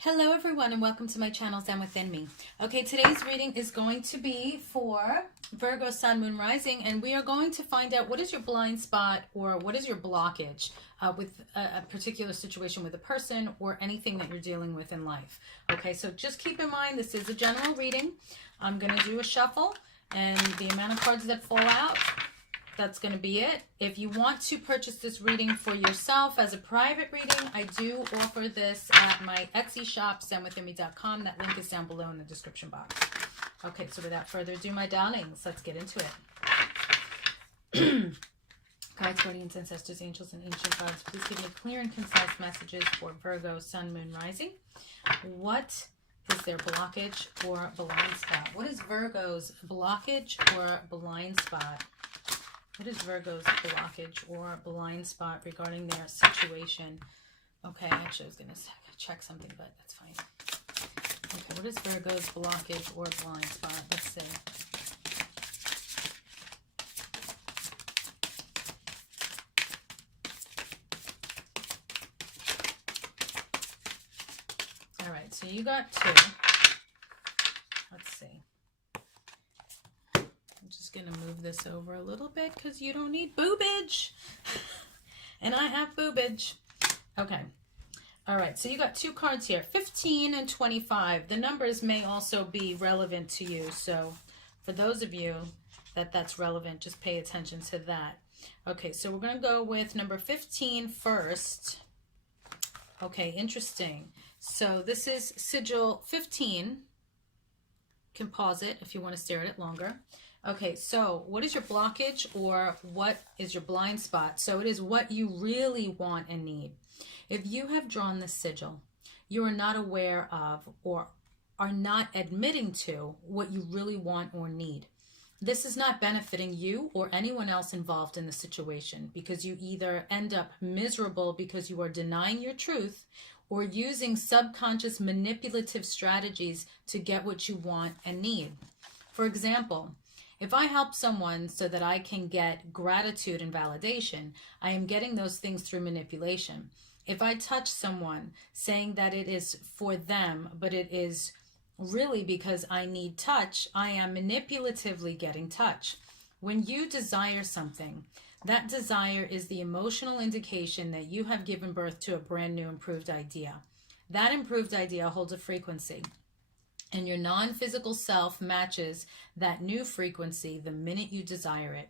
Hello everyone and welcome to my channel Zen Within Me. Okay, today's reading is going to be for Virgo Sun, Moon, Rising, and we are going to find out what is your blind spot or what is your blockage with a particular situation with a person or anything that you're dealing with in life. Okay, so just keep in mind this is a general reading. I'm going to do a shuffle and the amount of cards that fall out, that's going to be it. If you want to purchase this reading for yourself as a private reading, I do offer this at my Etsy shop, zenwithinme.com. That link is down below in the description box. Okay, so without further ado, my darlings, let's get into it. Guides, guardians, ancestors, angels, and ancient gods, please give me clear and concise messages for Virgo, Sun, Moon, Rising. What is their blockage or blind spot? What is Virgo's blockage or blind spot? What is Virgo's blockage or blind spot regarding their situation? Okay, actually I was going to check something, but that's fine. Okay, what is Virgo's blockage or blind spot? Let's see. All right, so you got two. Let's see. I'm just going to move this over a little bit because you don't need boobage. And I have boobage. Okay. All right. So you got two cards here, 15 and 25. The numbers may also be relevant to you. So for those of you that's relevant, just pay attention to that. Okay. So we're going to go with number 15 first. Okay. Interesting. So this is sigil 15. You can pause it if you want to stare at it longer. Okay, so what is your blockage or what is your blind spot? So it is what you really want and need. If you have drawn the sigil, you are not aware of or are not admitting to what you really want or need. This is not benefiting you or anyone else involved in the situation because you either end up miserable because you are denying your truth or using subconscious manipulative strategies to get what you want and need. For example, if I help someone so that I can get gratitude and validation, I am getting those things through manipulation. If I touch someone saying that it is for them, but it is really because I need touch, I am manipulatively getting touch. When you desire something, that desire is the emotional indication that you have given birth to a brand new improved idea. That improved idea holds a frequency. And your non-physical self matches that new frequency the minute you desire it.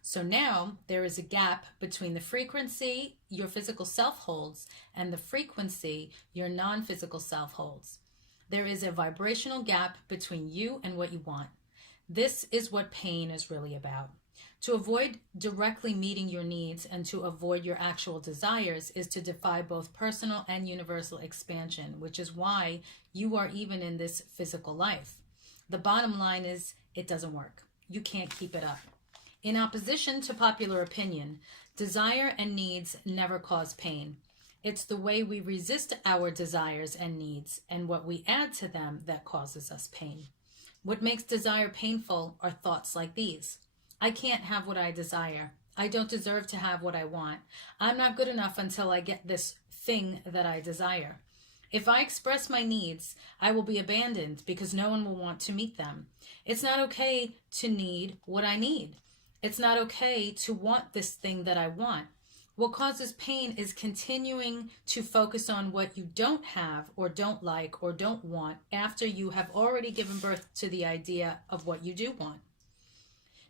So now there is a gap between the frequency your physical self holds and the frequency your non-physical self holds. There is a vibrational gap between you and what you want. This is what pain is really about. To avoid directly meeting your needs and to avoid your actual desires is to defy both personal and universal expansion, which is why you are even in this physical life. The bottom line is it doesn't work. You can't keep it up. In opposition to popular opinion, desire and needs never cause pain. It's the way we resist our desires and needs and what we add to them that causes us pain. What makes desire painful are thoughts like these. I can't have what I desire. I don't deserve to have what I want. I'm not good enough until I get this thing that I desire. If I express my needs, I will be abandoned because no one will want to meet them. It's not okay to need what I need. It's not okay to want this thing that I want. What causes pain is continuing to focus on what you don't have or don't like or don't want after you have already given birth to the idea of what you do want.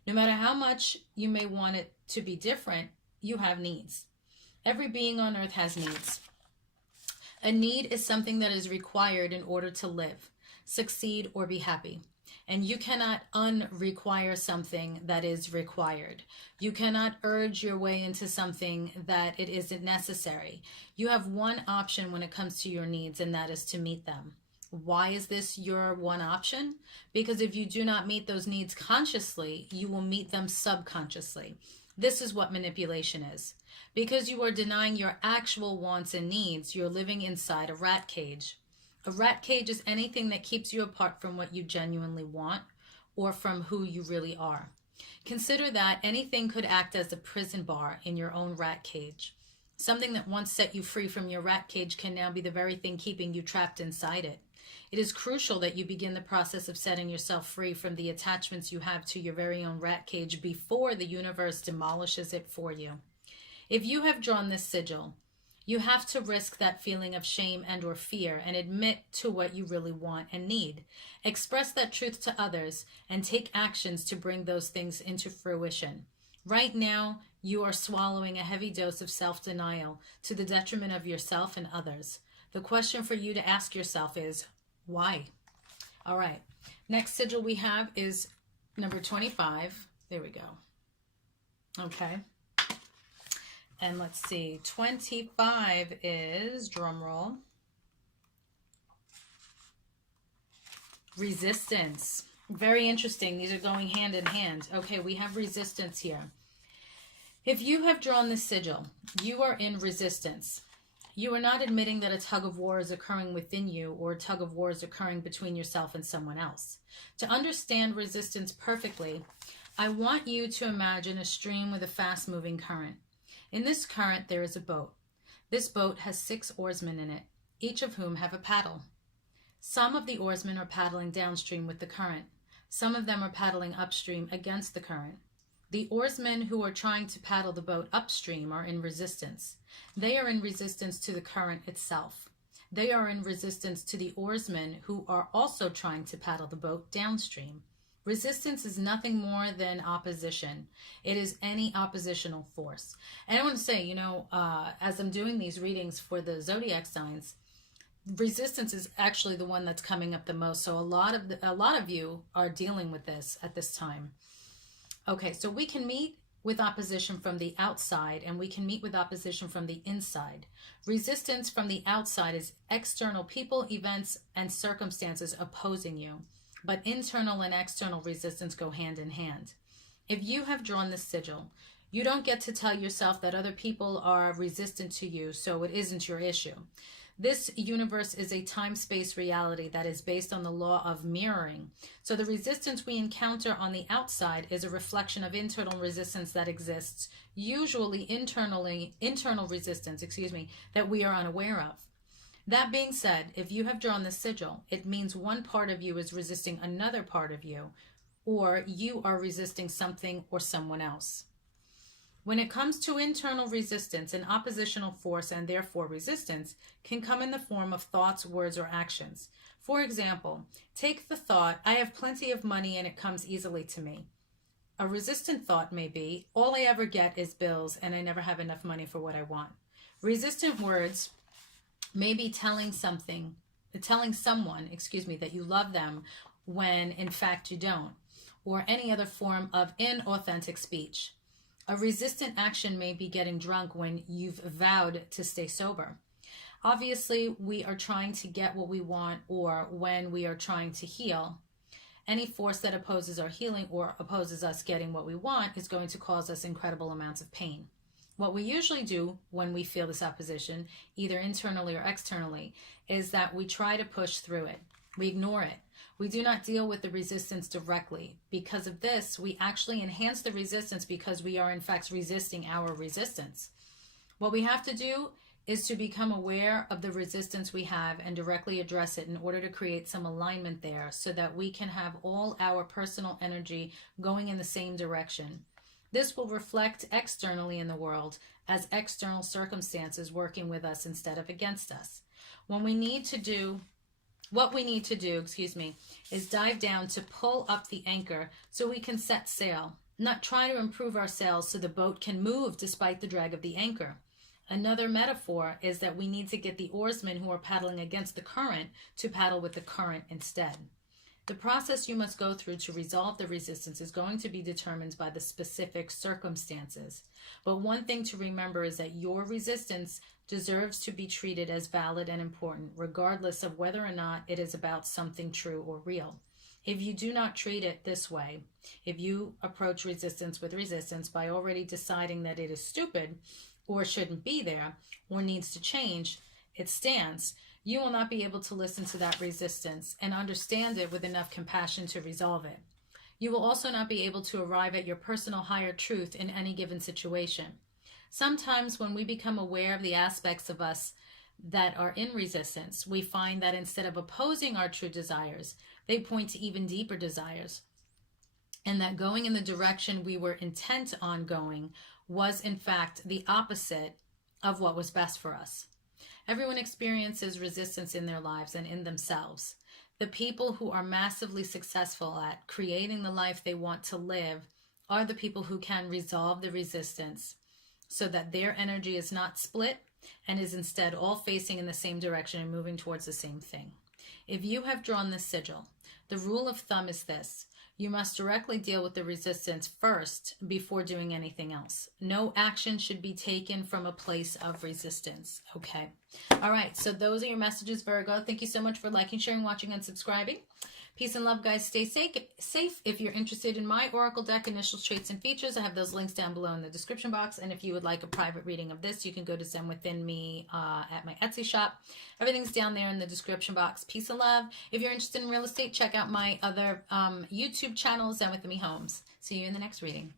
No matter how much you may want it to be different, you have needs. Every being on earth has needs. A need is something that is required in order to live, succeed, or be happy. And you cannot unrequire something that is required. You cannot urge your way into something that it isn't necessary. You have one option when it comes to your needs, and that is to meet them. Why is this your one option? Because if you do not meet those needs consciously, you will meet them subconsciously. This is what manipulation is. Because you are denying your actual wants and needs, you're living inside a rat cage. A rat cage is anything that keeps you apart from what you genuinely want or from who you really are. Consider that anything could act as a prison bar in your own rat cage. Something that once set you free from your rat cage can now be the very thing keeping you trapped inside it. It is crucial that you begin the process of setting yourself free from the attachments you have to your very own rat cage before the universe demolishes it for you. If you have drawn this sigil, you have to risk that feeling of shame and or fear and admit to what you really want and need. Express that truth to others and take actions to bring those things into fruition. Right now, you are swallowing a heavy dose of self-denial to the detriment of yourself and others. The question for you to ask yourself is, why? All right. Next sigil we have is number 25. There we go. Okay. And let's see. 25 is, drum roll, resistance. Very interesting. These are going hand in hand. Okay, we have resistance here. If you have drawn this sigil, you are in resistance. You are not admitting that a tug of war is occurring within you or a tug of war is occurring between yourself and someone else. To understand resistance perfectly, I want you to imagine a stream with a fast-moving current. In this current, there is a boat. This boat has 6 oarsmen in it, each of whom have a paddle. Some of the oarsmen are paddling downstream with the current. Some of them are paddling upstream against the current. The oarsmen who are trying to paddle the boat upstream are in resistance. They are in resistance to the current itself. They are in resistance to the oarsmen who are also trying to paddle the boat downstream. Resistance is nothing more than opposition. It is any oppositional force. And I want to say, as I'm doing these readings for the zodiac signs, resistance is actually the one that's coming up the most. So a lot of you are dealing with this at this time. Okay, so we can meet with opposition from the outside and we can meet with opposition from the inside. Resistance from the outside is external people, events, and circumstances opposing you. But internal and external resistance go hand in hand. If you have drawn this sigil, you don't get to tell yourself that other people are resistant to you, so it isn't your issue. This universe is a time-space reality that is based on the law of mirroring. So the resistance we encounter on the outside is a reflection of internal resistance that exists, usually internal resistance, that we are unaware of. That being said, if you have drawn the sigil, it means one part of you is resisting another part of you, or you are resisting something or someone else. When it comes to internal resistance, an oppositional force and therefore resistance can come in the form of thoughts, words, or actions. For example, take the thought, I have plenty of money and it comes easily to me. A resistant thought may be, all I ever get is bills and I never have enough money for what I want. Resistant words may be telling someone, that you love them when in fact you don't, or any other form of inauthentic speech. A resistant action may be getting drunk when you've vowed to stay sober. Obviously, we are trying to get what we want or when we are trying to heal. Any force that opposes our healing or opposes us getting what we want is going to cause us incredible amounts of pain. What we usually do when we feel this opposition, either internally or externally, is that we try to push through it. We ignore it. We do not deal with the resistance directly. Because of this, we actually enhance the resistance because we are in fact resisting our resistance. What we have to do is to become aware of the resistance we have and directly address it in order to create some alignment there so that we can have all our personal energy going in the same direction. This will reflect externally in the world as external circumstances working with us instead of against us. What we need to do, is dive down to pull up the anchor so we can set sail, not try to improve our sails so the boat can move despite the drag of the anchor. Another metaphor is that we need to get the oarsmen who are paddling against the current to paddle with the current instead. The process you must go through to resolve the resistance is going to be determined by the specific circumstances. But one thing to remember is that your resistance deserves to be treated as valid and important, regardless of whether or not it is about something true or real. If you do not treat it this way, if you approach resistance with resistance by already deciding that it is stupid or shouldn't be there or needs to change its stance, you will not be able to listen to that resistance and understand it with enough compassion to resolve it. You will also not be able to arrive at your personal higher truth in any given situation. Sometimes when we become aware of the aspects of us that are in resistance, we find that instead of opposing our true desires, they point to even deeper desires, and that going in the direction we were intent on going was in fact the opposite of what was best for us. Everyone experiences resistance in their lives and in themselves. The people who are massively successful at creating the life they want to live are the people who can resolve the resistance so that their energy is not split and is instead all facing in the same direction and moving towards the same thing. If you have drawn this sigil, the rule of thumb is this: you must directly deal with the resistance first before doing anything else. No action should be taken from a place of resistance. Okay. All right. So those are your messages, Virgo. Thank you so much for liking, sharing, watching, and subscribing. Peace and love, guys. Stay safe. If you're interested in my Oracle deck, initials, traits, and features, I have those links down below in the description box. And if you would like a private reading of this, you can go to Zen Within Me at my Etsy shop. Everything's down there in the description box. Peace and love. If you're interested in real estate, check out my other YouTube channel, Zen Within Me Homes. See you in the next reading.